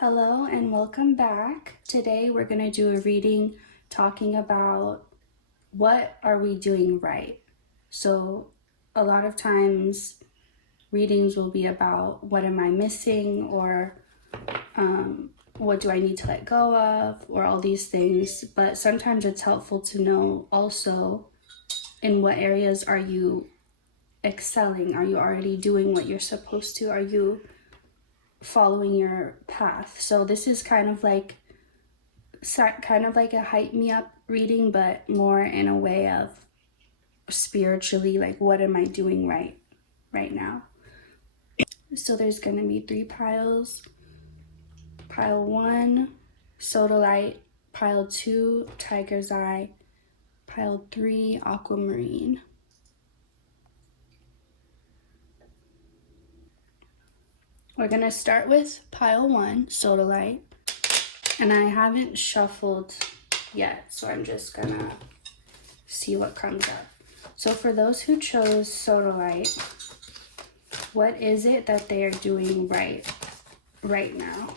Hello and welcome back. Today we're going to do a reading talking about what are we doing right. So a lot of times readings will be about what am I missing, or what do I need to let go of, or all these things. But sometimes it's helpful to know also in what areas are you excelling. Are you already doing what you're supposed to? Are you following your path? So this is kind of like a hype me up reading, but more in a way of spiritually, like what am I doing right now. So there's gonna be 3 piles. Pile 1, sodalite. Pile 2, tiger's eye. Pile 3, aquamarine. We're gonna start with pile 1, sodalite, and I haven't shuffled yet, so I'm just gonna see what comes up. So for those who chose sodalite, what is it that they are doing right now?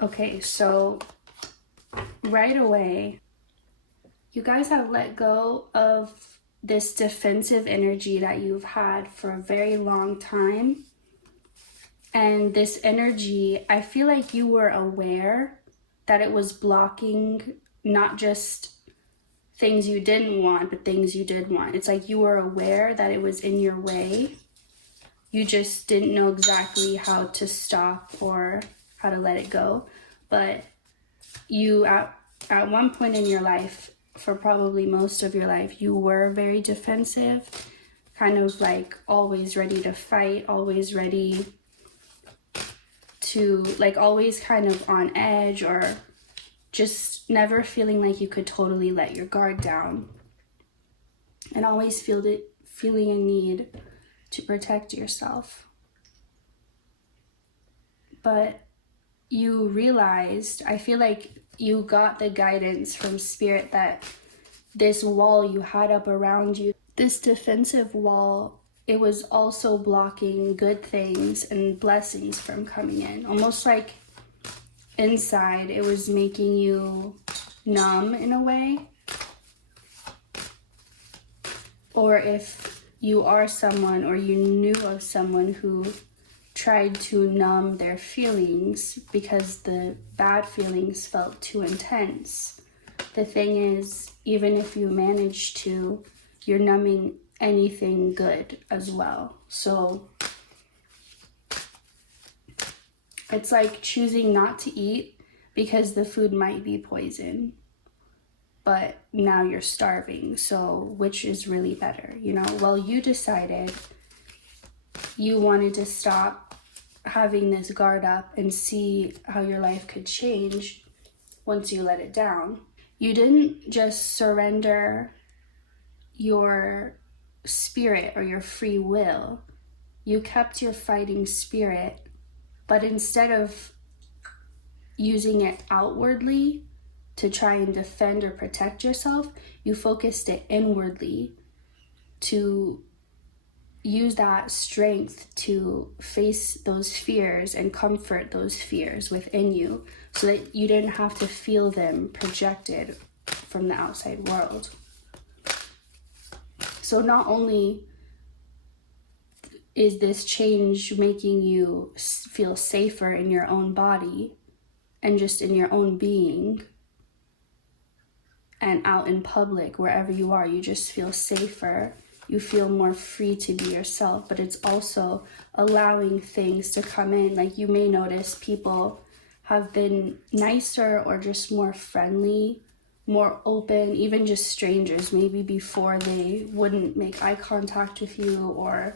Okay, so right away, you guys have let go of this defensive energy that you've had for a very long time. And this energy, I feel like you were aware that it was blocking not just things you didn't want, but things you did want. It's like you were aware that it was in your way. You just didn't know exactly how to stop or how to let it go. But you, at one point in your life, for probably most of your life, you were very defensive, kind of like always ready to fight, always ready to, like, always kind of on edge, or just never feeling like you could totally let your guard down, and always feeling a need to protect yourself. But you realized, I feel like you got the guidance from spirit that this wall you had up around you, this defensive wall, it was also blocking good things and blessings from coming in. Almost like inside, it was making you numb in a way. Or if you are someone, or you knew of someone who tried to numb their feelings because the bad feelings felt too intense. The thing is, even if you manage to, you're numbing anything good as well. So it's like choosing not to eat because the food might be poison, but now you're starving. So which is really better? Well, you decided you wanted to stop having this guard up and see how your life could change once you let it down. You didn't just surrender your spirit or your free will. You kept your fighting spirit, but instead of using it outwardly to try and defend or protect yourself, you focused it inwardly to use that strength to face those fears and comfort those fears within you, so that you didn't have to feel them projected from the outside world. So not only is this change making you feel safer in your own body and just in your own being, and out in public, wherever you are, you just feel safer. You feel more free to be yourself, but it's also allowing things to come in. Like, you may notice people have been nicer or just more friendly, more open, even just strangers. Maybe before they wouldn't make eye contact with you, or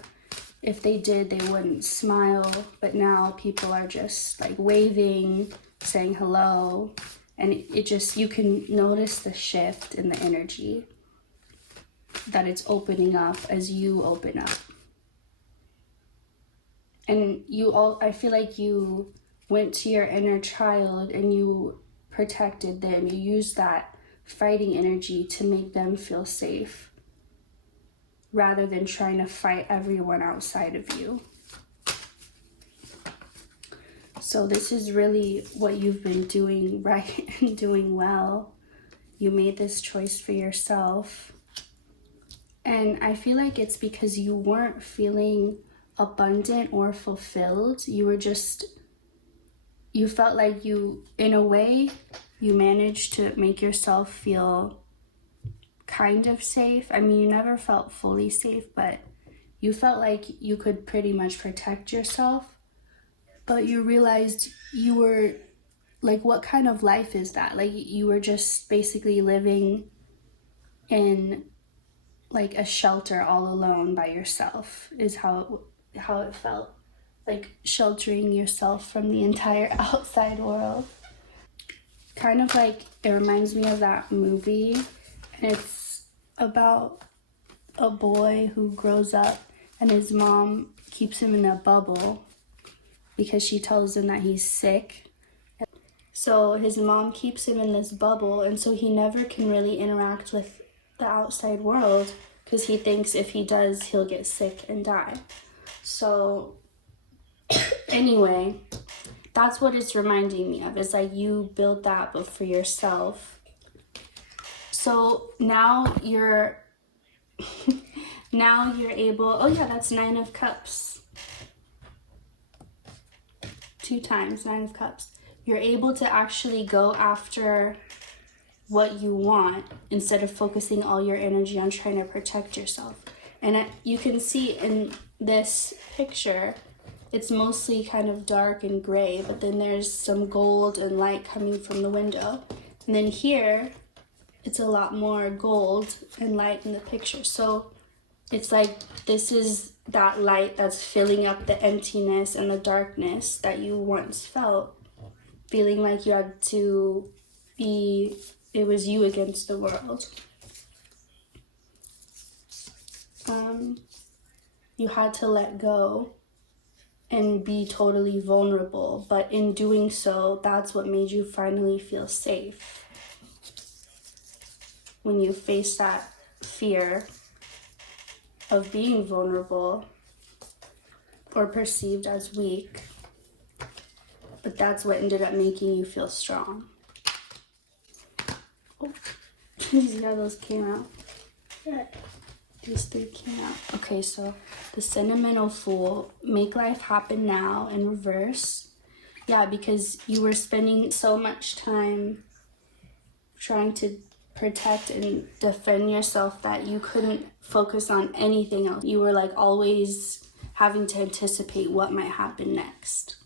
if they did, they wouldn't smile. But now people are just like waving, saying hello. And it just, you can notice the shift in the energy, that it's opening up as you open up. And I feel like you went to your inner child and you protected them. You used that fighting energy to make them feel safe. rather than trying to fight everyone outside of you. So this is really what you've been doing right and doing well. You made this choice for yourself. And I feel like it's because you weren't feeling abundant or fulfilled. You felt like you, in a way, you managed to make yourself feel kind of safe. I mean, you never felt fully safe, but you felt like you could pretty much protect yourself. But you realized you were, like, what kind of life is that? Like, you were just basically living in, like, a shelter all alone by yourself, is how it felt. Like, sheltering yourself from the entire outside world. Kind of like, it reminds me of that movie, and it's about a boy who grows up and his mom keeps him in a bubble because she tells him that he's sick. So his mom keeps him in this bubble, and so he never can really interact with the outside world because he thinks if he does, he'll get sick and die. So anyway, that's what it's reminding me of. It's like you built that, but for yourself. So now you're able, oh yeah, that's 9 of Cups. 2 times, 9 of Cups. You're able to actually go after what you want instead of focusing all your energy on trying to protect yourself. And you can see in this picture, it's mostly kind of dark and gray, but then there's some gold and light coming from the window. And then here, it's a lot more gold and light in the picture. So it's like this is that light that's filling up the emptiness and the darkness that you once felt, feeling like you had to be, it was you against the world. You had to let go and be totally vulnerable, but in doing so, that's what made you finally feel safe. When you face that fear of being vulnerable or perceived as weak, but that's what ended up making you feel strong. Oh, these others came out. Yeah. These 3 came out. Okay, so the Sentimental Fool, make life happen now in reverse. Yeah, because you were spending so much time trying to protect and defend yourself that you couldn't focus on anything else. You were like always having to anticipate what might happen next.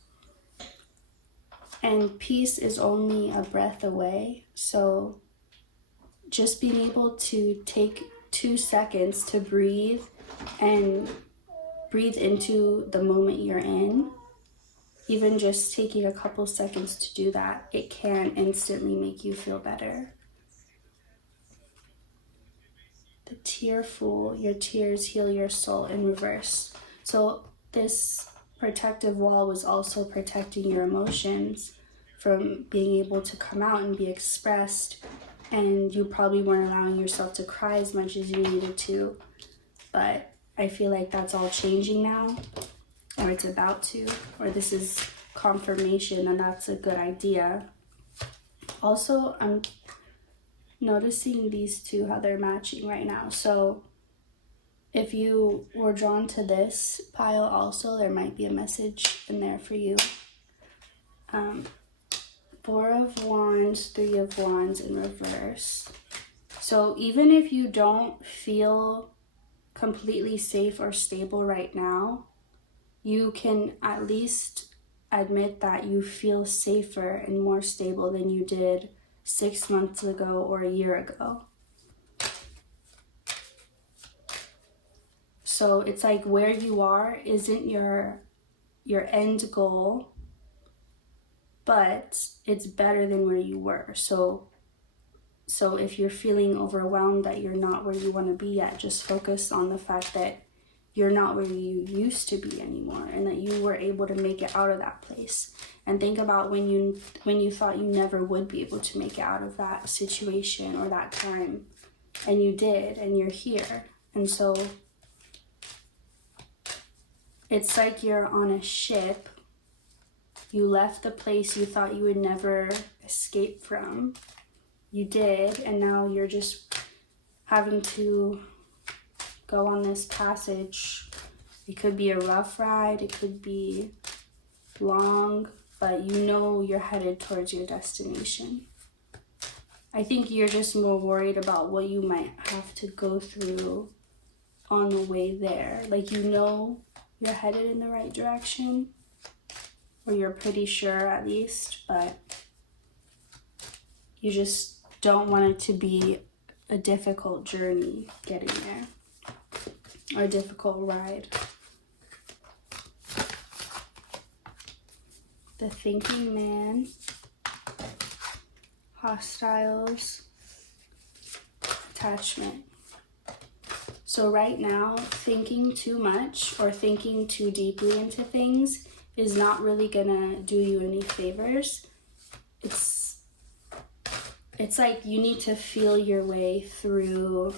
And peace is only a breath away. So just being able to take 2 seconds to breathe and breathe into the moment you're in, even just taking a couple seconds to do that, it can instantly make you feel better. The Tear Fool, your tears heal your soul in reverse. So this protective wall was also protecting your emotions from being able to come out and be expressed, and you probably weren't allowing yourself to cry as much as you needed to, but I feel like that's all changing now, or it's about to, or this is confirmation and that's a good idea. Also, I'm noticing these 2, how they're matching right now. So if you were drawn to this pile also, there might be a message in there for you. 4 of Wands, 3 of Wands in reverse. So even if you don't feel completely safe or stable right now, you can at least admit that you feel safer and more stable than you did 6 months ago or a year ago. So it's like where you are isn't your end goal, but it's better than where you were. So if you're feeling overwhelmed that you're not where you want to be yet, just focus on the fact that you're not where you used to be anymore, and that you were able to make it out of that place. And think about when you thought you never would be able to make it out of that situation or that time, and you did, and you're here. And so It's like you're on a ship. You left the place you thought you would never escape from. You did, and now you're just having to go on this passage. It could be a rough ride, it could be long, but you know you're headed towards your destination. I think you're just more worried about what you might have to go through on the way there. Like, you know you're headed in the right direction, or you're pretty sure at least, but you just don't want it to be a difficult journey getting there, or a difficult ride. The thinking man, hostiles, attachment. So right now, thinking too much or thinking too deeply into things is not really gonna do you any favors. It's like you need to feel your way through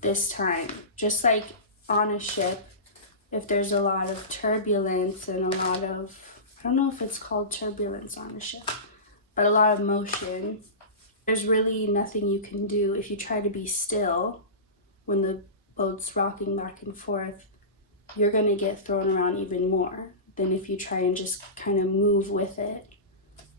this time. Just like on a ship, if there's a lot of turbulence and a lot of, I don't know if it's called turbulence on a ship, but a lot of motion, there's really nothing you can do. If you try to be still when the boat's rocking back and forth, you're gonna get thrown around even more than if you try and just kind of move with it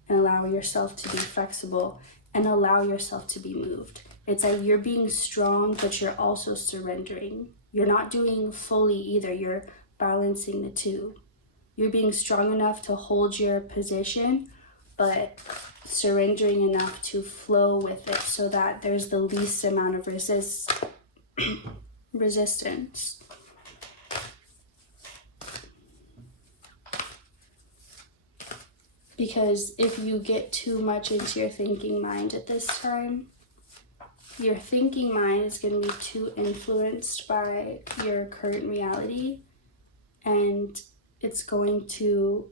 and allow yourself to be flexible and allow yourself to be moved. It's like you're being strong, but you're also surrendering. You're not doing fully either. You're balancing the two. You're being strong enough to hold your position, but surrendering enough to flow with it so that there's the least amount of resistance. Because if you get too much into your thinking mind at this time, your thinking mind is going to be too influenced by your current reality, and it's going to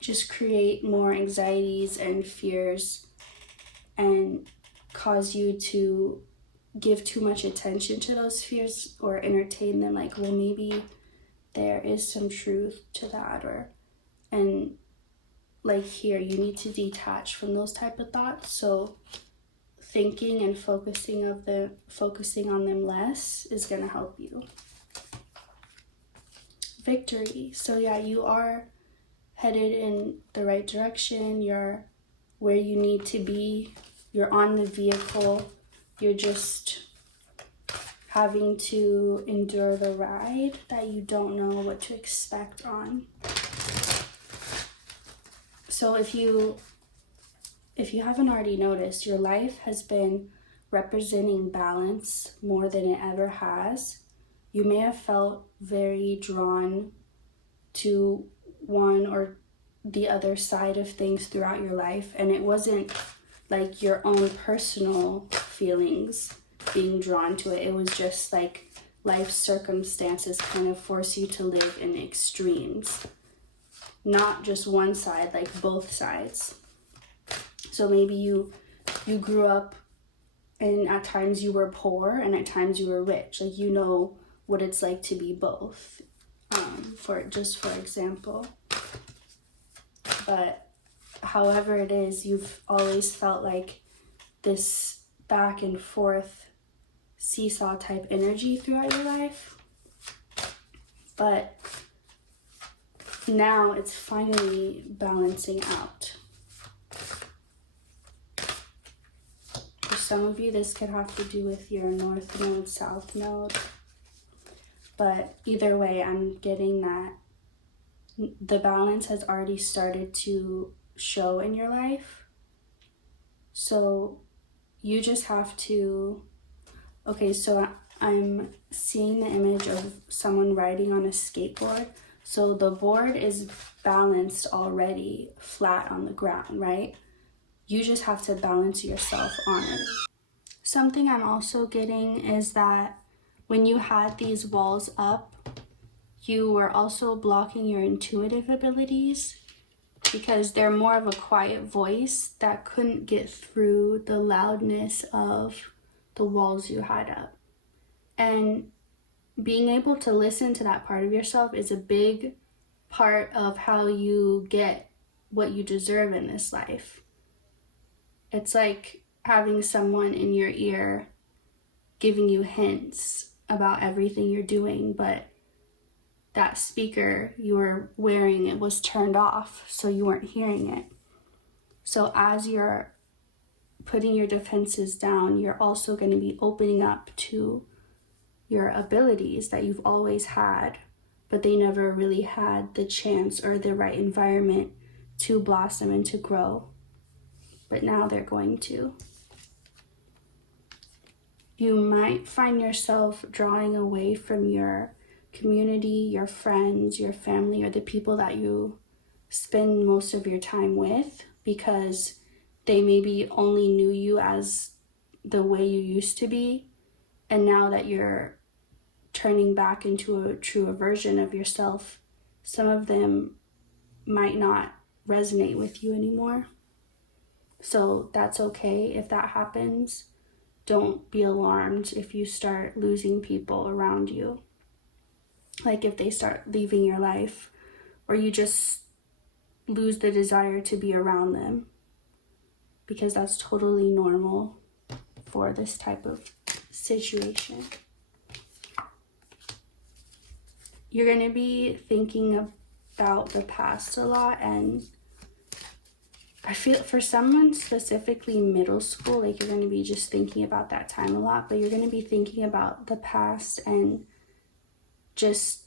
just create more anxieties and fears and cause you to give too much attention to those fears or entertain them, like, well, maybe there is some truth to that, and like here, you need to detach from those type of thoughts. So thinking and focusing on them less is going to help you. Victory. So yeah, you are headed in the right direction. You're where you need to be. You're on the vehicle. You're just having to endure the ride that you don't know what to expect on. So if you haven't already noticed, your life has been representing balance more than it ever has. You may have felt very drawn to one or the other side of things throughout your life, and it wasn't like your own personal feelings being drawn to it. It was just like life circumstances kind of force you to live in extremes. Not just one side, like both sides. So maybe you grew up and at times you were poor and at times you were rich. Like, you know what it's like to be both, for example. But however it is, you've always felt like this back and forth seesaw type energy throughout your life. But now it's finally balancing out. For some of you, this could have to do with your north node, south node. But either way, I'm getting that the balance has already started to show in your life. So you just have to, okay, so I'm seeing the image of someone riding on a skateboard. So the board is balanced already, flat on the ground, right? You just have to balance yourself on it. Something I'm also getting is that when you had these walls up, you were also blocking your intuitive abilities because they're more of a quiet voice that couldn't get through the loudness of the walls you had up. And being able to listen to that part of yourself is a big part of how you get what you deserve in this life. It's like having someone in your ear giving you hints about everything you're doing, but that speaker you were wearing, it was turned off, so you weren't hearing it. So as you're putting your defenses down, you're also going to be opening up to your abilities that you've always had, but they never really had the chance or the right environment to blossom and to grow. But now they're going to. You might find yourself drawing away from your community, your friends, your family, or the people that you spend most of your time with, because they maybe only knew you as the way you used to be, and now that you're turning back into a truer version of yourself, some of them might not resonate with you anymore. So that's okay if that happens. Don't be alarmed if you start losing people around you. Like if they start leaving your life, or you just lose the desire to be around them, because that's totally normal for this type of situation. You're going to be thinking about the past a lot, and I feel for someone specifically middle school, like you're going to be just thinking about that time a lot, but you're going to be thinking about the past and just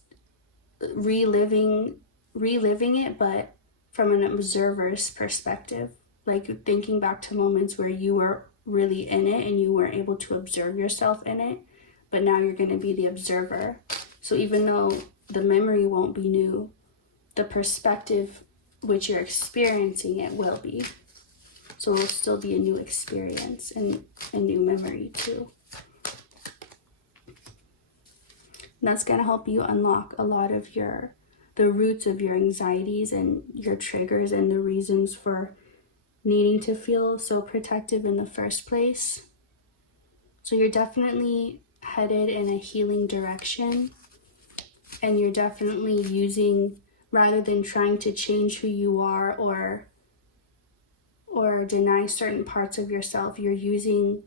reliving it, but from an observer's perspective, like thinking back to moments where you were really in it and you weren't able to observe yourself in it, but now you're going to be the observer. So even though the memory won't be new, the perspective which you're experiencing it will be. So it'll still be a new experience and a new memory too. And that's going to help you unlock a lot of the roots of your anxieties and your triggers and the reasons for needing to feel so protective in the first place. So you're definitely headed in a healing direction, and you're definitely using, rather than trying to change who you are or deny certain parts of yourself, you're using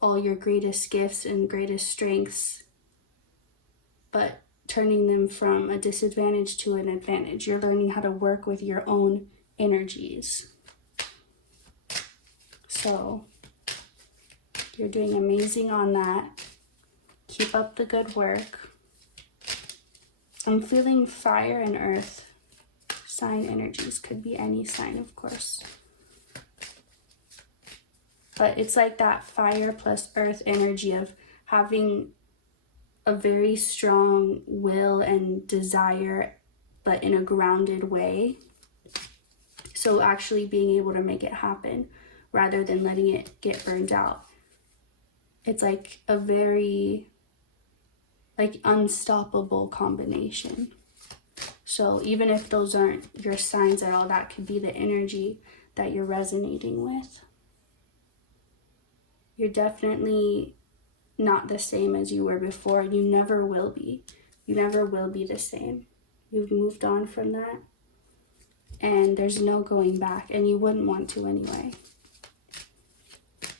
all your greatest gifts and greatest strengths, but turning them from a disadvantage to an advantage. You're learning how to work with your own energies. So you're doing amazing on that. Keep up the good work. I'm feeling fire and earth sign energies. Could be any sign, of course. But it's like that fire plus earth energy of having a very strong will and desire, but in a grounded way. So actually being able to make it happen rather than letting it get burned out. It's like a very unstoppable combination. So even if those aren't your signs at all, that could be the energy that you're resonating with. You're definitely not the same as you were before, and you never will be. You never will be the same. You've moved on from that, and there's no going back, and you wouldn't want to anyway.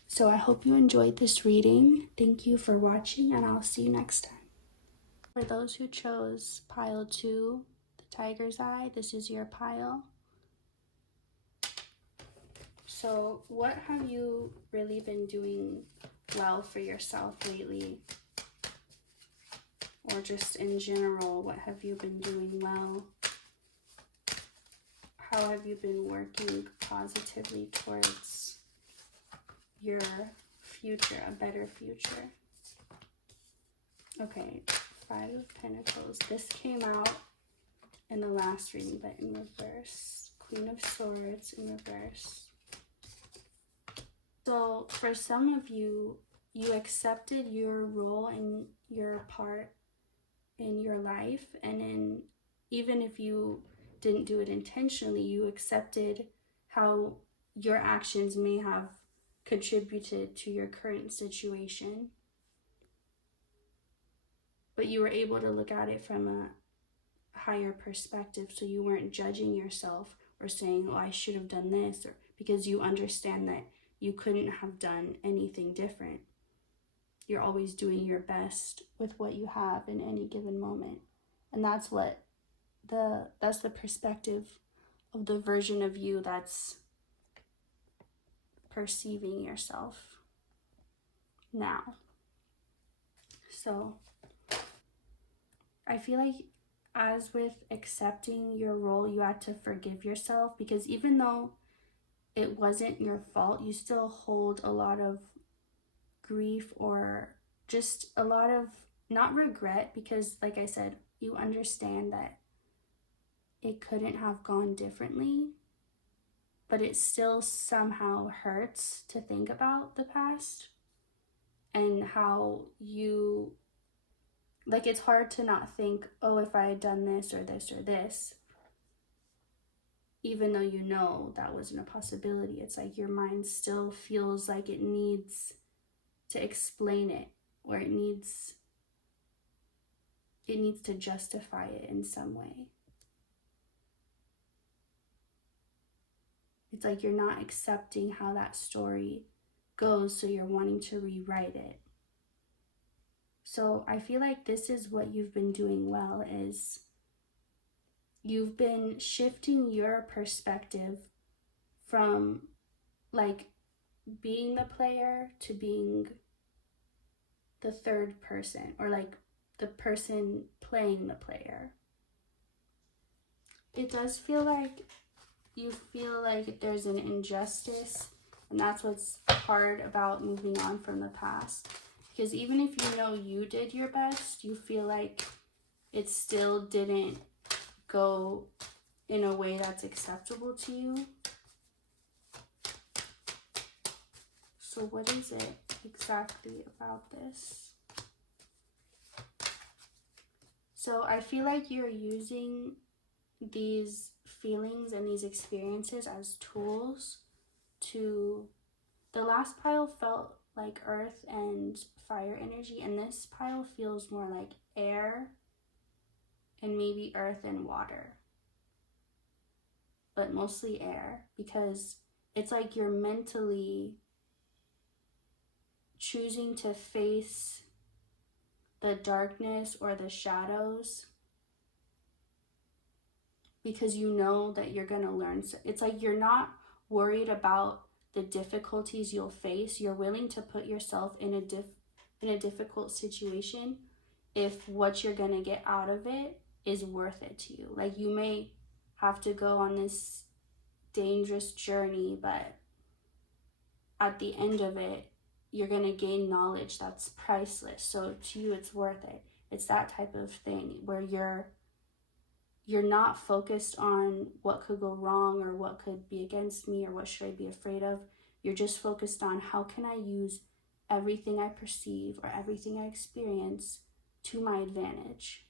So I hope you enjoyed this reading. Thank you for watching, and I'll see you next time. For those who chose pile 2, the tiger's eye, this is your pile. So what have you really been doing well for yourself lately? Or just in general, what have you been doing well? How have you been working positively towards your future, a better future? Okay, 5 of Pentacles. This came out in the last reading, but in reverse. Queen of Swords in reverse. So for some of you, you accepted your role and your part in your life, and even if you didn't do it intentionally, you accepted how your actions may have contributed to your current situation. but you were able to look at it from a higher perspective, so you weren't judging yourself or saying, oh, I should have done this, or because you understand that you couldn't have done anything different. You're always doing your best with what you have in any given moment. And that's the perspective of the version of you that's perceiving yourself now. So I feel like, as with accepting your role, you had to forgive yourself, because even though it wasn't your fault, you still hold a lot of grief, or just a lot of, not regret, because like I said, you understand that it couldn't have gone differently, but it still somehow hurts to think about the past and how you, like, it's hard to not think, oh, if I had done this or this or this, even though you know that wasn't a possibility. It's like your mind still feels like it needs to explain it, or it needs to justify it in some way. It's like you're not accepting how that story goes, so you're wanting to rewrite it. So I feel like this is what you've been doing well, is you've been shifting your perspective from like being the player to being the third person, or like the person playing the player. It does feel like you feel like there's an injustice, and that's what's hard about moving on from the past. Because even if you know you did your best, you feel like it still didn't go in a way that's acceptable to you. So what is it exactly about this? So I feel like you're using these feelings and these experiences as tools to, the last pile felt like earth and fire energy, and this pile feels more like air and maybe earth and water, but mostly air, because it's like you're mentally choosing to face the darkness or the shadows because you know that you're going to learn. It's like you're not worried about the difficulties you'll face. You're willing to put yourself in a difficult situation if what you're going to get out of it is worth it to you. Like, you may have to go on this dangerous journey, but at the end of it, you're going to gain knowledge that's priceless. So to you, it's worth it. It's that type of thing where you're not focused on what could go wrong or what could be against me or what should I be afraid of. You're just focused on, how can I use everything I perceive or everything I experience to my advantage?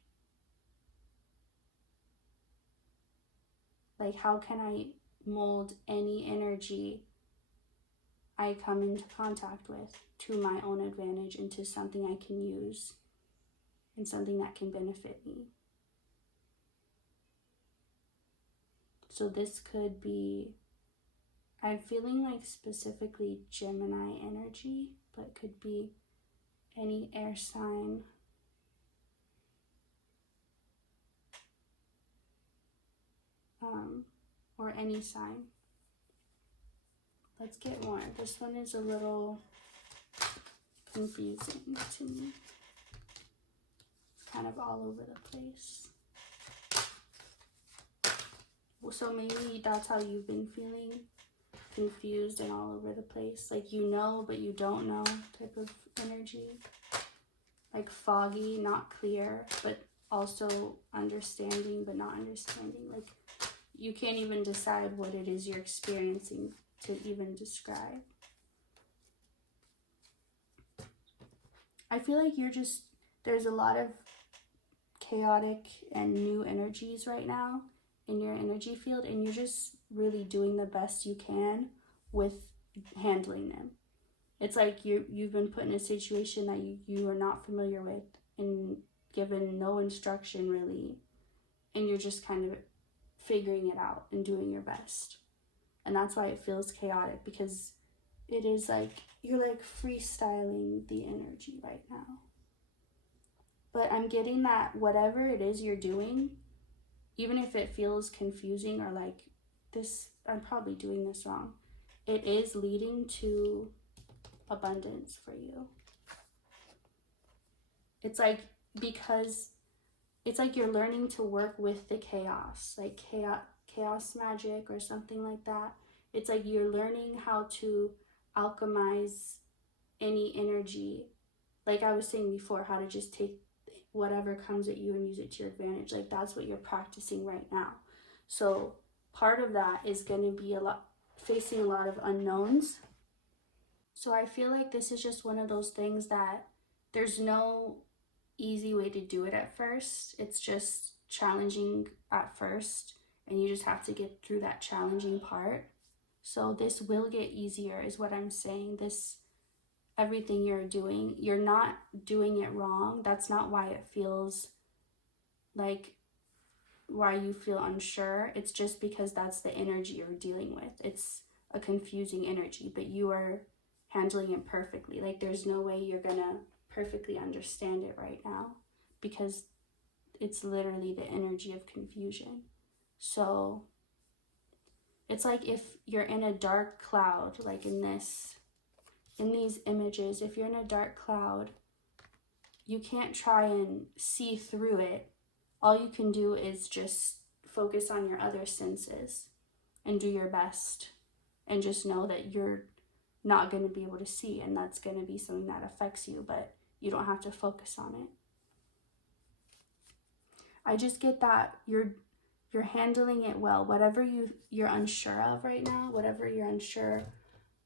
Like, how can I mold any energy I come into contact with to my own advantage, into something I can use and something that can benefit me? So this could be, I'm feeling like specifically Gemini energy, but it could be any air sign. Or any sign. Let's get more. This one is a little confusing to me. It's kind of all over the place. So maybe that's how you've been feeling, confused and all over the place. Like, you know, but you don't know type of energy. Like foggy, not clear, but also understanding, but not understanding. Like, you can't even decide what it is you're experiencing to even describe. I feel like there's a lot of chaotic and new energies right now in your energy field, and you're just really doing the best you can with handling them. It's like you've been put in a situation that you are not familiar with, and given no instruction really, and you're just kind of figuring it out and doing your best. And that's why it feels chaotic, because it is like you're like freestyling the energy right now. But I'm getting that whatever it is you're doing, even if it feels confusing or like this, I'm probably doing this wrong, it is leading to abundance for you. It's like, because it's like you're learning to work with the chaos, like chaos magic or something like that. It's like you're learning how to alchemize any energy. Like I was saying before, how to just take whatever comes at you and use it to your advantage. Like that's what you're practicing right now. So part of that is going to be facing a lot of unknowns. So I feel like this is just one of those things that there's no easy way to do it at first. It's just challenging at first, and you just have to get through that challenging part. So this will get easier is what I'm saying. Everything you're doing, you're not doing it wrong. That's not why it feels like why you feel unsure. It's just because that's the energy you're dealing with. It's a confusing energy, but you are handling it perfectly. Like there's no way you're gonna perfectly understand it right now, because it's literally the energy of confusion. So it's like if you're in a dark cloud, like in these images, if you're in a dark cloud, you can't try and see through it. All you can do is just focus on your other senses and do your best, and just know that you're not going to be able to see, and that's going to be something that affects you, but you don't have to focus on it. I just get that you're handling it well. Whatever you're unsure of right now, whatever you're unsure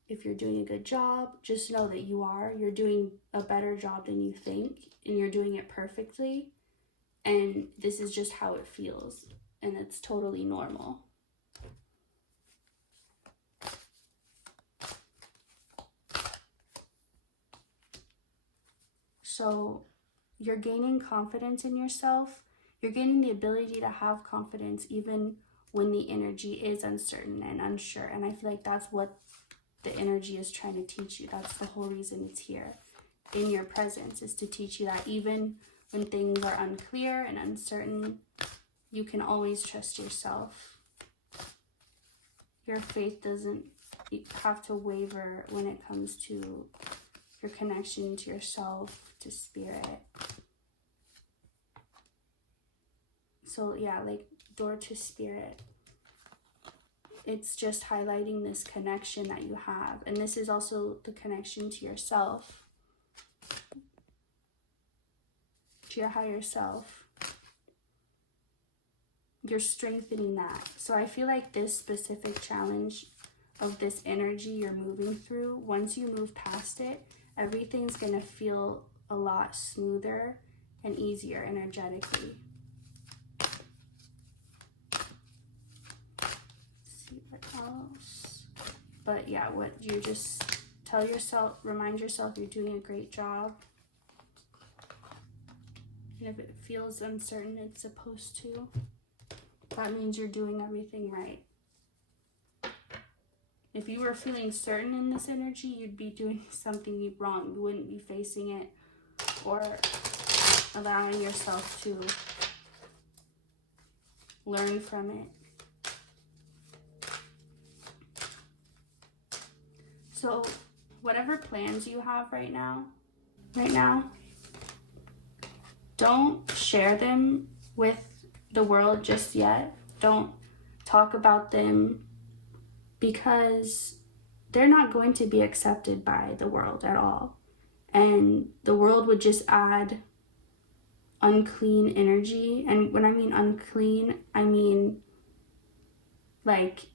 if you're doing a good job, just know that you're doing a better job than you think, and you're doing it perfectly. And this is just how it feels, and it's totally normal. So you're gaining confidence in yourself. You're gaining the ability to have confidence even when the energy is uncertain and unsure. And I feel like that's what the energy is trying to teach you. That's the whole reason it's here in your presence, is to teach you that even when things are unclear and uncertain, you can always trust yourself. Your faith doesn't have to waver when it comes to your connection to yourself, to spirit. So yeah, like door to spirit. It's just highlighting this connection that you have. And this is also the connection to yourself, to your higher self. You're strengthening that. So I feel like this specific challenge of this energy you're moving through, once you move past it, everything's going to feel a lot smoother and easier energetically. What else? But yeah, what you just tell yourself, remind yourself you're doing a great job. And if it feels uncertain, it's supposed to, that means you're doing everything right. If you were feeling certain in this energy, you'd be doing something wrong. You wouldn't be facing it or allowing yourself to learn from it. So whatever plans you have right now, don't share them with the world just yet. Don't talk about them, because they're not going to be accepted by the world at all. And the world would just add unclean energy. And when I mean unclean, I mean like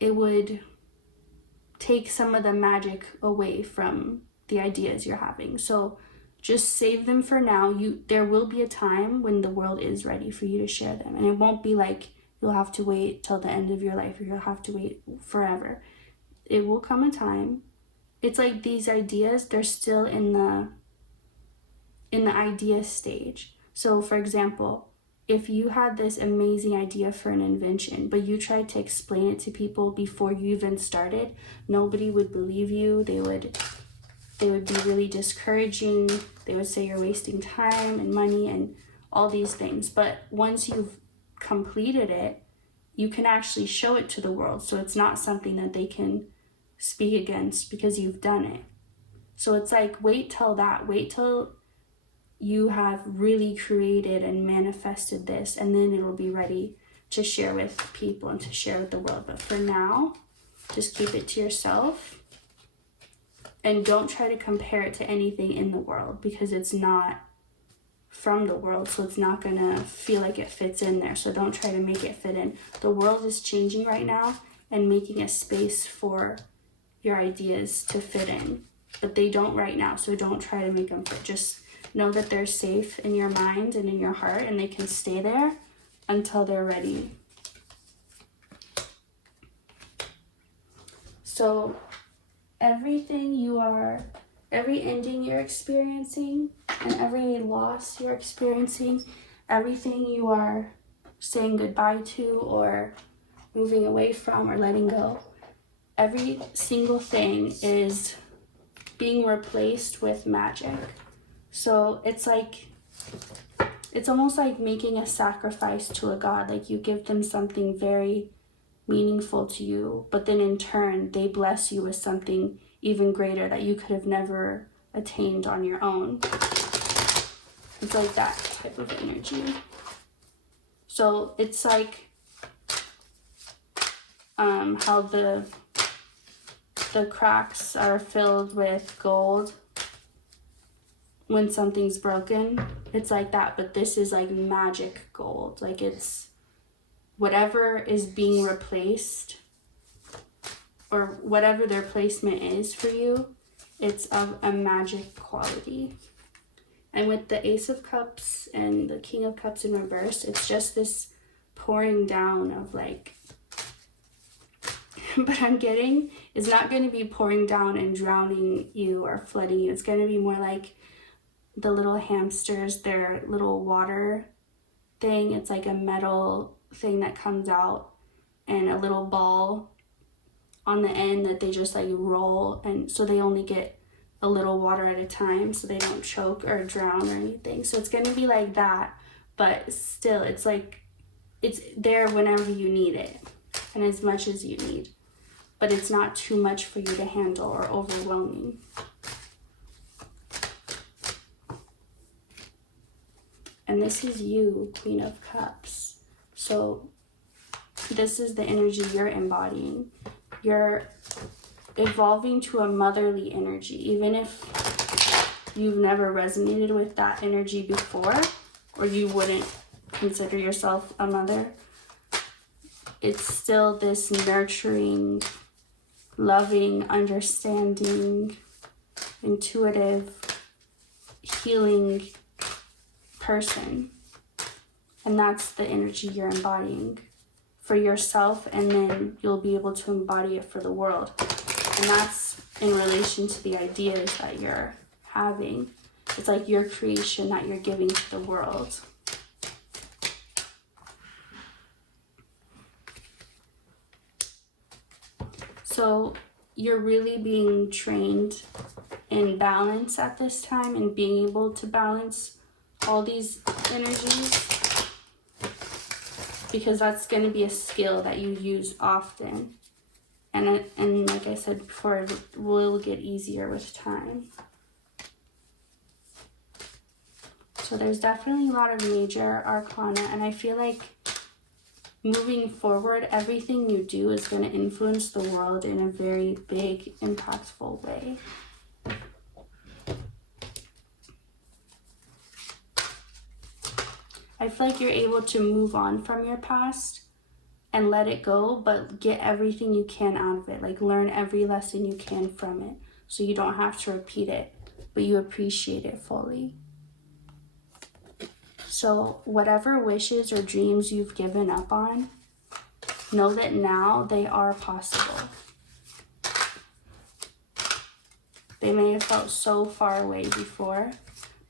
it would take some of the magic away from the ideas you're having. So just save them for now. There will be a time when the world is ready for you to share them. And it won't be like you'll have to wait till the end of your life, or you'll have to wait forever. It will come a time. It's like these ideas, they're still in the idea stage. So for example, if you had this amazing idea for an invention, but you tried to explain it to people before you even started, nobody would believe you. They would be really discouraging. They would say you're wasting time and money and all these things. But once you've completed it, you can actually show it to the world. So it's not something that they can speak against because you've done it. So it's like, wait till you have really created and manifested this, and then it'll be ready to share with people and to share with the world. But for now, just keep it to yourself and don't try to compare it to anything in the world, because it's not from the world, so it's not gonna feel like it fits in there. So don't try to make it fit in. The world is changing right now and making a space for your ideas to fit in, but they don't right now, so don't try to make them fit. Just know that they're safe in your mind and in your heart, and they can stay there until they're ready. So every ending you're experiencing and every loss you're experiencing, everything you are saying goodbye to or moving away from or letting go, every single thing is being replaced with magic. So it's almost like making a sacrifice to a god. Like you give them something very meaningful to you, but then in turn they bless you with something even greater that you could have never attained on your own. It's like that type of energy. So it's like how the cracks are filled with gold when something's broken. It's like that, but this is like magic gold. Like it's whatever is being replaced or whatever their placement is for you, it's of a magic quality. And with the Ace of Cups and the King of Cups in reverse, it's just this pouring down of like, but I'm getting, it's not going to be pouring down and drowning you or flooding you. It's going to be more like the little hamsters, their little water thing. It's like a metal thing that comes out and a little ball on the end that they just like roll, and so they only get a little water at a time so they don't choke or drown or anything. So it's going to be like that, but still it's like it's there whenever you need it and as much as you need, but it's not too much for you to handle or overwhelming. And this is you, Queen of Cups. So this is the energy you're embodying. You're evolving to a motherly energy, even if you've never resonated with that energy before, or you wouldn't consider yourself a mother. It's still this nurturing, loving, understanding, intuitive, healing person. And that's the energy you're embodying for yourself, and then you'll be able to embody it for the world. And that's in relation to the ideas that you're having. It's like your creation that you're giving to the world. So you're really being trained in balance at this time, and being able to balance all these energies, because that's going to be a skill that you use often. And like I said before, it will get easier with time. So there's definitely a lot of major arcana, and I feel like moving forward, everything you do is going to influence the world in a very big, impactful way. I feel like you're able to move on from your past and let it go, but get everything you can out of it. Like learn every lesson you can from it, so you don't have to repeat it, but you appreciate it fully. So whatever wishes or dreams you've given up on, know that now they are possible. They may have felt so far away before,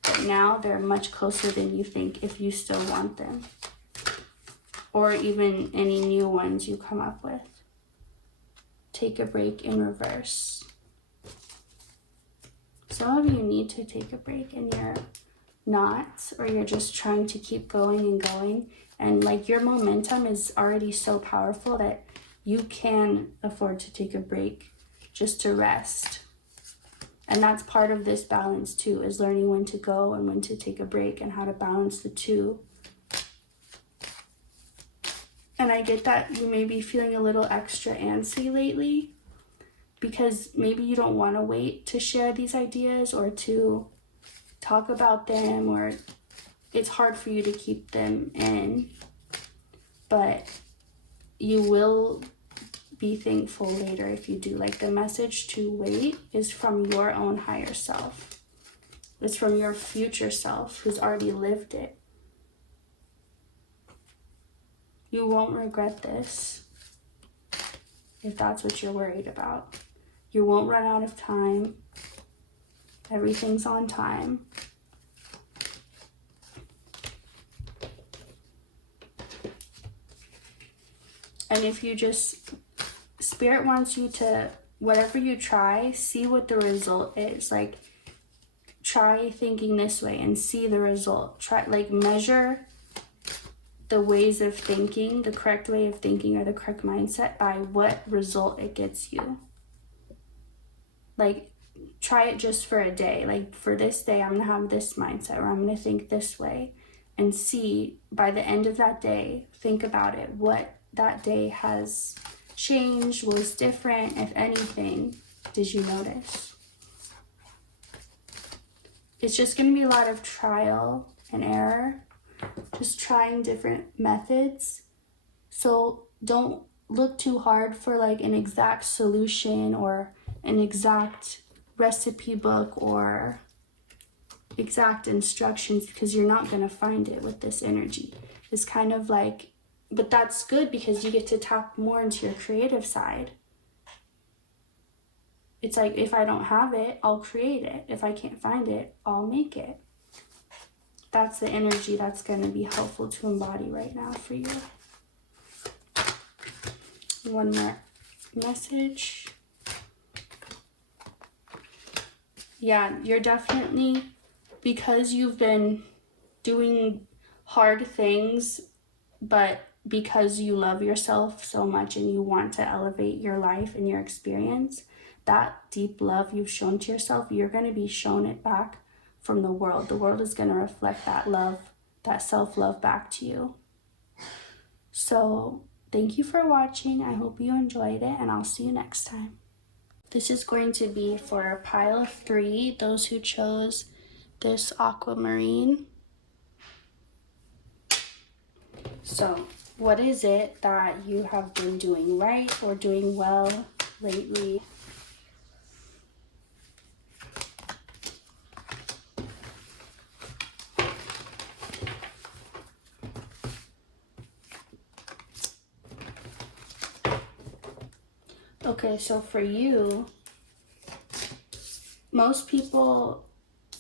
but right now, they're much closer than you think if you still want them. Or even any new ones you come up with. Take a break in reverse. Some of you need to take a break and you're not, or you're just trying to keep going and going. And like your momentum is already so powerful that you can afford to take a break just to rest. And that's part of this balance too, is learning when to go and when to take a break and how to balance the two. And I get that you may be feeling a little extra antsy lately because maybe you don't want to wait to share these ideas or to talk about them, or it's hard for you to keep them in. But you will be thankful later if you do. Like, the message to wait is from your own higher self. It's from your future self who's already lived it. You won't regret this if that's what you're worried about. You won't run out of time. Everything's on time. And if you just, Spirit wants you to, whatever you try, see what the result is. Like, try thinking this way and see the result. Try, like, measure the ways of thinking, the correct way of thinking or the correct mindset by what result it gets you. Like, try it just for a day. Like, for this day, I'm going to have this mindset, or I'm going to think this way, and see by the end of that day, think about it, what that day has changed, what was different, if anything, did you notice? It's just going to be a lot of trial and error, just trying different methods. So don't look too hard for like an exact solution or an exact recipe book or exact instructions, because you're not going to find it with this energy. It's kind of like, but that's good because you get to tap more into your creative side. It's like, if I don't have it, I'll create it. If I can't find it, I'll make it. That's the energy that's going to be helpful to embody right now for you. One more message. Yeah, you're definitely, because you've been doing hard things, but because you love yourself so much and you want to elevate your life and your experience, that deep love you've shown to yourself, you're going to be shown it back from the world. The world is going to reflect that love, that self-love back to you. So thank you for watching. I hope you enjoyed it, and I'll see you next time. This is going to be for a pile of 3, those who chose this aquamarine. So what is it that you have been doing right or doing well lately? Okay, so for you, most people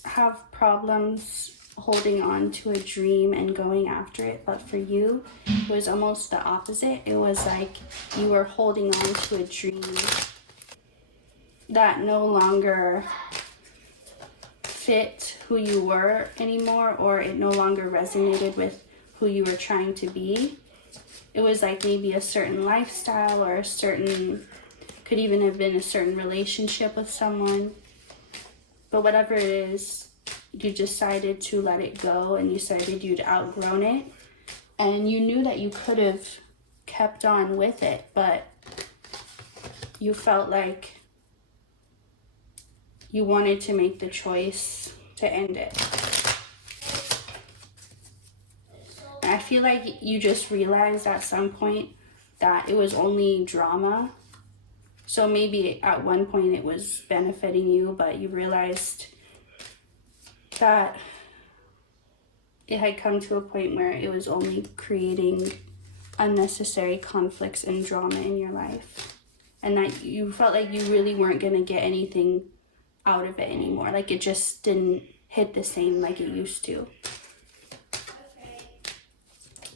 have problems holding on to a dream and going after it, but for you, it was almost the opposite. It was like you were holding on to a dream that no longer fit who you were anymore, or it no longer resonated with who you were trying to be. It was like maybe a certain lifestyle or a certain, could even have been a certain relationship with someone. But whatever it is, you decided to let it go, and you decided you'd outgrown it, and you knew that you could have kept on with it, but you felt like you wanted to make the choice to end it. I feel like you just realized at some point that it was only drama. So maybe at one point it was benefiting you, but you realized that it had come to a point where it was only creating unnecessary conflicts and drama in your life. And that you felt like you really weren't going to get anything out of it anymore. Like it just didn't hit the same like it used to.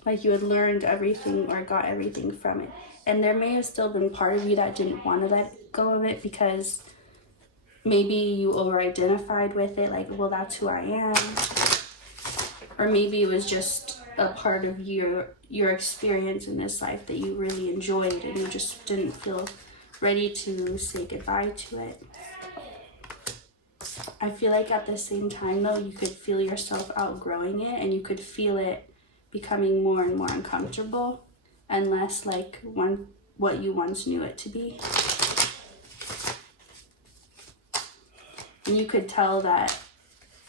Like you had learned everything or got everything from it. And there may have still been part of you that didn't want to let go of it because maybe you over-identified with it, like, well, that's who I am. Or maybe it was just a part of your experience in this life that you really enjoyed and you just didn't feel ready to say goodbye to it. I feel like at the same time, though, you could feel yourself outgrowing it and you could feel it becoming more and more uncomfortable and less like what you once knew it to be. And you could tell that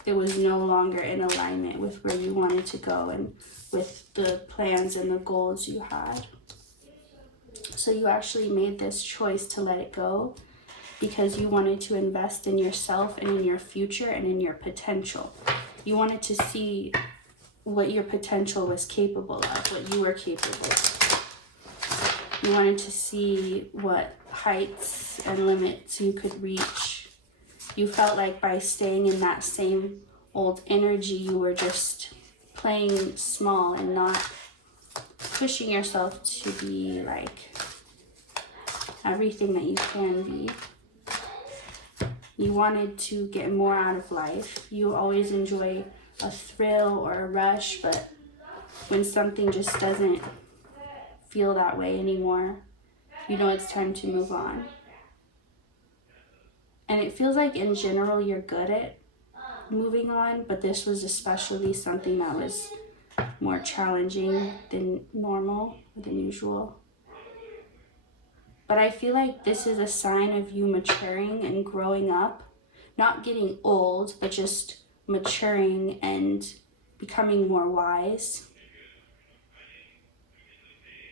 it was no longer in alignment with where you wanted to go and with the plans and the goals you had. So you actually made this choice to let it go because you wanted to invest in yourself and in your future and in your potential. You wanted to see what your potential was capable of, what you were capable of. You wanted to see what heights and limits you could reach. You felt like by staying in that same old energy, you were just playing small and not pushing yourself to be like everything that you can be. You wanted to get more out of life. You always enjoy a thrill or a rush, but when something just doesn't feel that way anymore, you know it's time to move on. And it feels like in general you're good at moving on, but this was especially something that was more challenging than normal, than usual. But I feel like this is a sign of you maturing and growing up, not getting old, but just maturing and becoming more wise,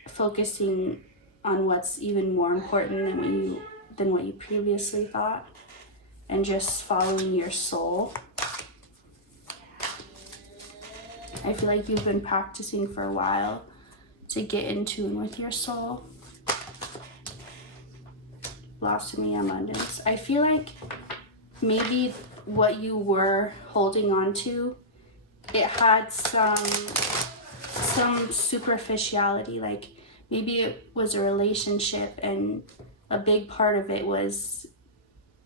focusing on what's even more important than what you previously thought, and just following your soul. I feel like you've been practicing for a while to get in tune with your soul. Blossoming abundance. I feel like maybe what you were holding on to, it had some superficiality. Like maybe it was a relationship and a big part of it was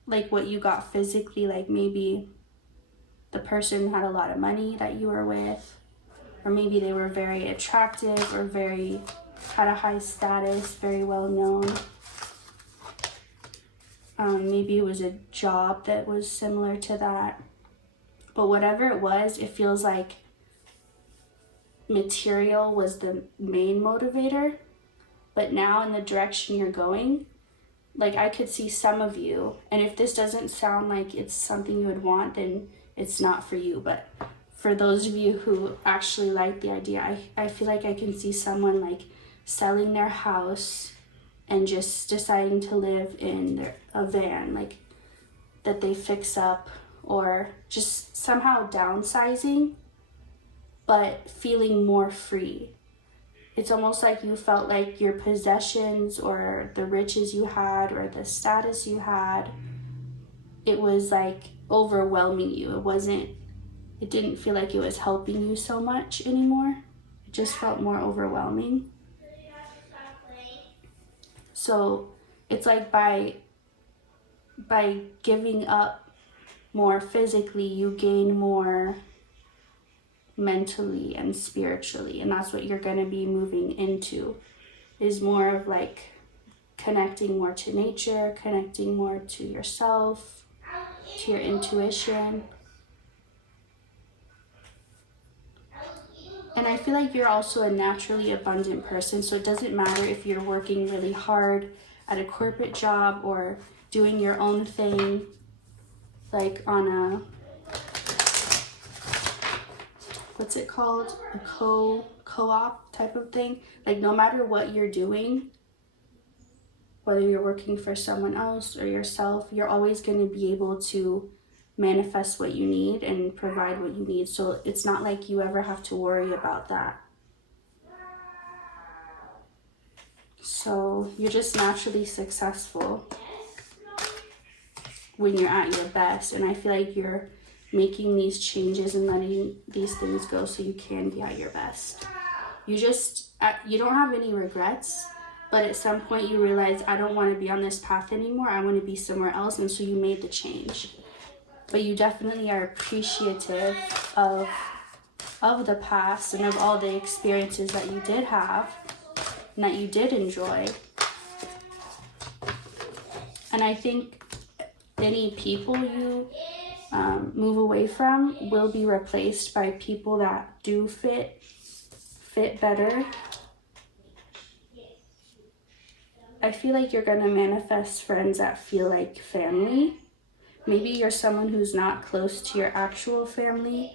like what you got physically. Like maybe the person had a lot of money that you were with, or maybe they were very attractive or had a high status, very well known. Maybe it was a job that was similar to that. But whatever it was, it feels like material was the main motivator. But now in the direction you're going, like I could see some of you, and if this doesn't sound like it's something you would want, then it's not for you. But for those of you who actually like the idea, I feel like I can see someone like selling their house and just deciding to live in a van, like that they fix up, or just somehow downsizing, but feeling more free. It's almost like you felt like your possessions or the riches you had or the status you had, it was like overwhelming you. It didn't feel like it was helping you so much anymore. It just felt more overwhelming. So it's like by giving up more physically, you gain more mentally and spiritually. And that's what you're going to be moving into, is more of like connecting more to nature, connecting more to yourself, to your intuition. And I feel like you're also a naturally abundant person, so it doesn't matter if you're working really hard at a corporate job or doing your own thing, like on a, what's it called? A co-op type of thing. Like no matter what you're doing, whether you're working for someone else or yourself, you're always going to be able to manifest what you need and provide what you need. So it's not like you ever have to worry about that. So you're just naturally successful when you're at your best. And I feel like you're making these changes and letting these things go so you can be at your best. You don't have any regrets, but at some point you realize, I don't want to be on this path anymore. I want to be somewhere else. And so you made the change. But you definitely are appreciative of the past and of all the experiences that you did have and that you did enjoy. And I think any people you move away from will be replaced by people that do fit better. I feel like you're going to manifest friends that feel like family. Maybe you're someone who's not close to your actual family,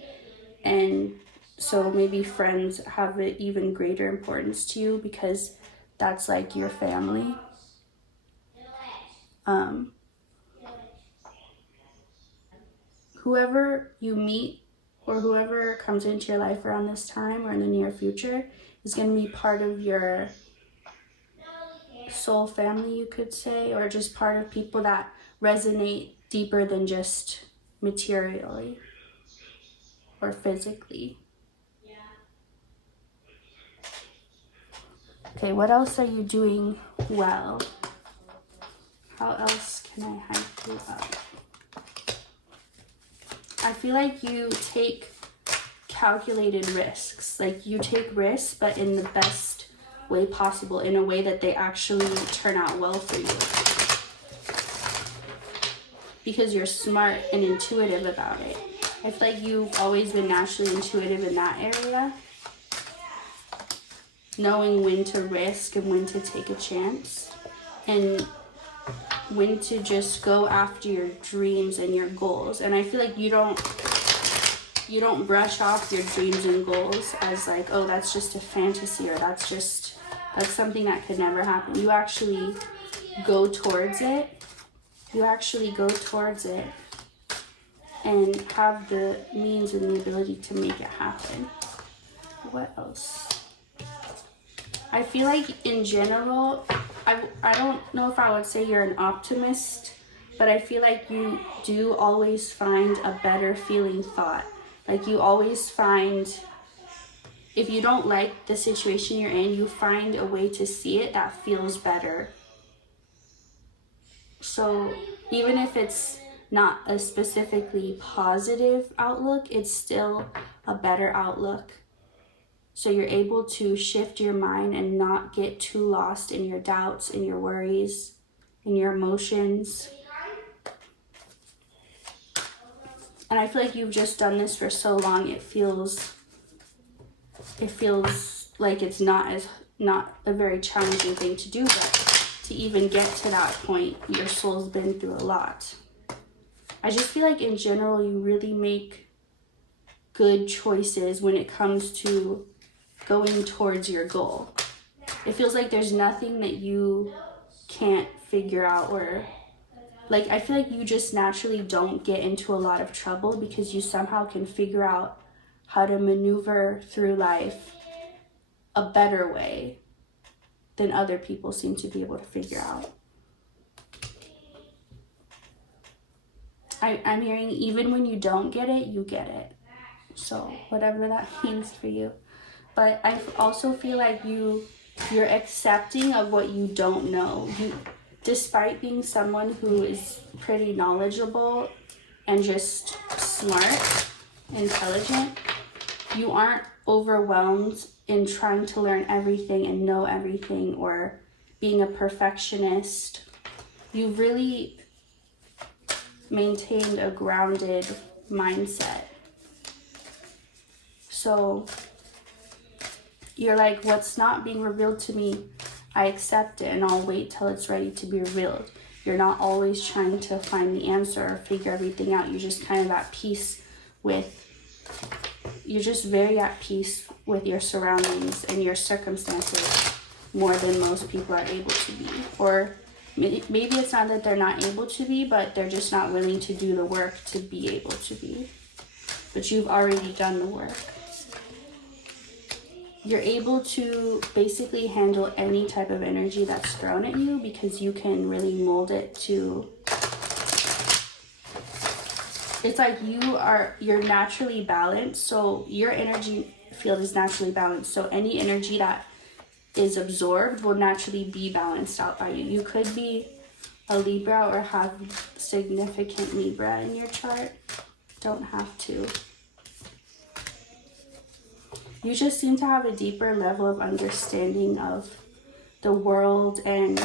and so maybe friends have an even greater importance to you because that's like your family. Whoever you meet or whoever comes into your life around this time or in the near future is going to be part of your soul family, you could say, or just part of people that resonate deeper than just materially or physically. Okay, what else are you doing well? How else can I hype you up? I feel like you take calculated risks. Like you take risks, but in the best way possible, in a way that they actually turn out well for you. Because you're smart and intuitive about it. I feel like you've always been naturally intuitive in that area. Knowing when to risk and when to take a chance. And when to just go after your dreams and your goals. And I feel like you don't brush off your dreams and goals as like, oh, that's just a fantasy, or that's something that could never happen. You actually go towards it. And have the means and the ability to make it happen. What else? I feel like in general, I don't know if I would say you're an optimist, but I feel like you do always find a better feeling thought. Like you always find, if you don't like the situation you're in, you find a way to see it that feels better. So even if it's not a specifically positive outlook, it's still a better outlook. So you're able to shift your mind and not get too lost in your doubts and your worries and your emotions. And I feel like you've just done this for so long, it feels like it's not a very challenging thing to do, but to even get to that point, your soul's been through a lot. I just feel like in general, you really make good choices when it comes to going towards your goal. It feels like there's nothing that you can't figure out, or like I feel like you just naturally don't get into a lot of trouble because you somehow can figure out how to maneuver through life a better way than other people seem to be able to figure out. I'm hearing even when you don't get it, you get it. So whatever that means for you. But I also feel like you're accepting of what you don't know. Despite being someone who is pretty knowledgeable and just smart, intelligent, you aren't overwhelmed in trying to learn everything and know everything or being a perfectionist. You really maintained a grounded mindset. So you're like, what's not being revealed to me, I accept it and I'll wait till it's ready to be revealed. You're not always trying to find the answer or figure everything out. You're just kind of at peace you're just very at peace with your surroundings and your circumstances more than most people are able to be. Or maybe it's not that they're not able to be, but they're just not willing to do the work to be able to be. But you've already done the work. You're able to basically handle any type of energy that's thrown at you, because you can really mold it to it's like you're naturally balanced, so your energy field is naturally balanced, so any energy that is absorbed will naturally be balanced out by you. You could be a Libra or have significant Libra in your chart. Don't have to. You just seem to have a deeper level of understanding of the world, and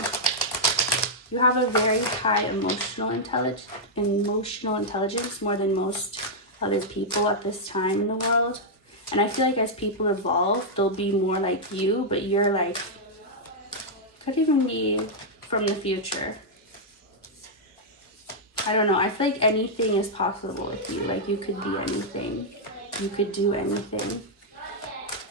you have a very high emotional intelligence, more than most other people at this time in the world. And I feel like as people evolve, they'll be more like you, but you're like, could even be from the future. I don't know. I feel like anything is possible with you. Like you could be anything. You could do anything.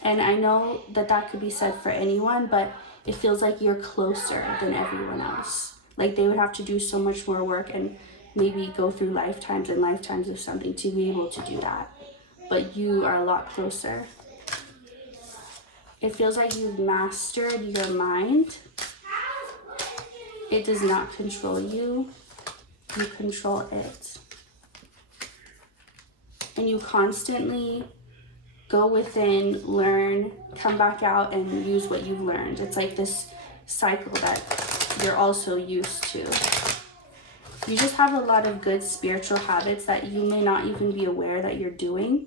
And I know that that could be said for anyone, but it feels like you're closer than everyone else. Like they would have to do so much more work and maybe go through lifetimes and lifetimes of something to be able to do that. But you are a lot closer. It feels like you've mastered your mind. It does not control you. You control it. And you constantly go within, learn, come back out and use what you've learned. It's like this cycle that you're also used to. You just have a lot of good spiritual habits that you may not even be aware that you're doing.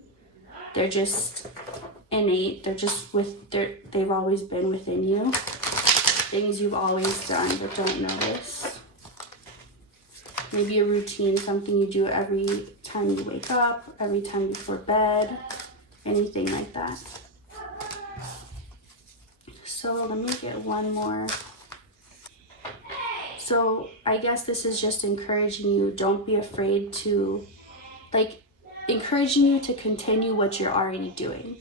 They're just innate. They're just they've always been within you. Things you've always done but don't notice. Maybe a routine, something you do every time you wake up, every time before bed, anything like that. So let me get one more. So I guess this is just encouraging you. Don't be afraid to, like, encouraging you to continue what you're already doing.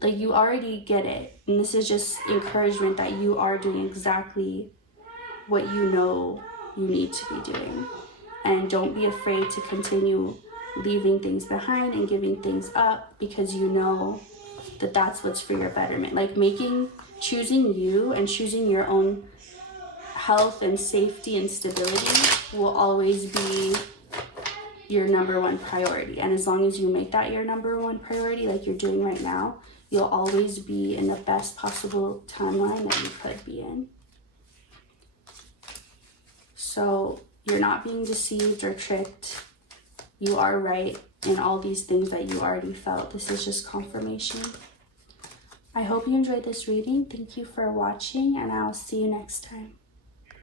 Like, you already get it. And this is just encouragement that you are doing exactly what you know you need to be doing. And don't be afraid to continue leaving things behind and giving things up, because you know that that's what's for your betterment. Like choosing you and choosing your own health and safety and stability will always be your number one priority. And as long as you make that your number one priority, like you're doing right now, you'll always be in the best possible timeline that you could be in. So you're not being deceived or tricked. You are right in all these things that you already felt. This is just confirmation. I hope you enjoyed this reading. Thank you for watching, and I'll see you next time.